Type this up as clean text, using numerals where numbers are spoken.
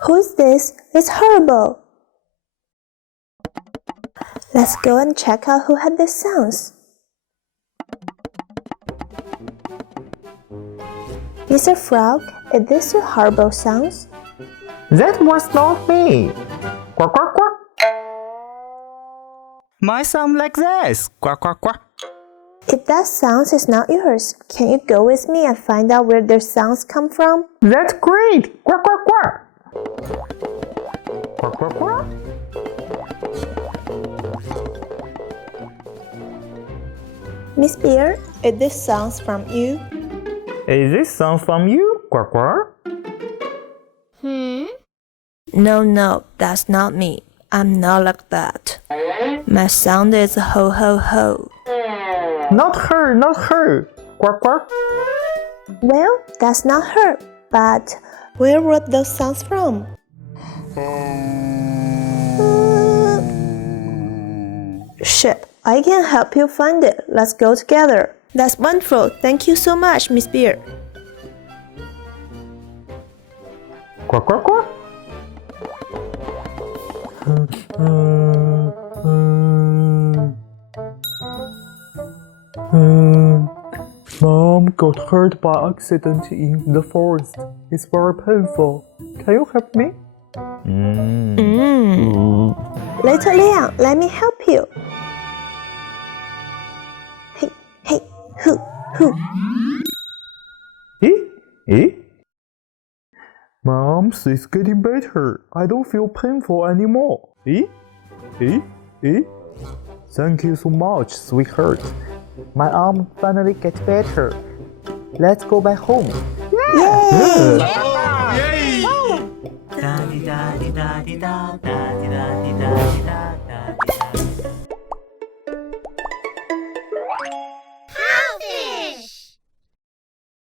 Who's this? It's horrible. Let's go and check out who had these sounds. Mr. Frog, is this your horrible sounds? That was not me. Quack, quack, quack. My sound like this. Quack, quack, quack. If that sound is not yours, can you go with me and find out where their sounds come from? That's great. Quack, quack, quack. Quack, quack, quack. Miss Bear, is this sounds from you? Is this sound from you? Quack, quack. No, that's not me. I'm not like that. My sound is ho ho ho. Not her, not her. Quack, quack. Well, that's not her, but where were those sounds from? Shit, I can help you find it. Let's go together. That's wonderful. Thank you so much, Miss Bear. Quack, quack, quack. Mom got hurt by accident in the forest. It's very painful. Can you help me? Little Liang, let me help you. Hey, hoo. Eh? Mom, it's getting better. I don't feel painful anymore. Eh? Thank you so much, sweetheart. My arm finally gets better. Let's go back home. Yay! Yay!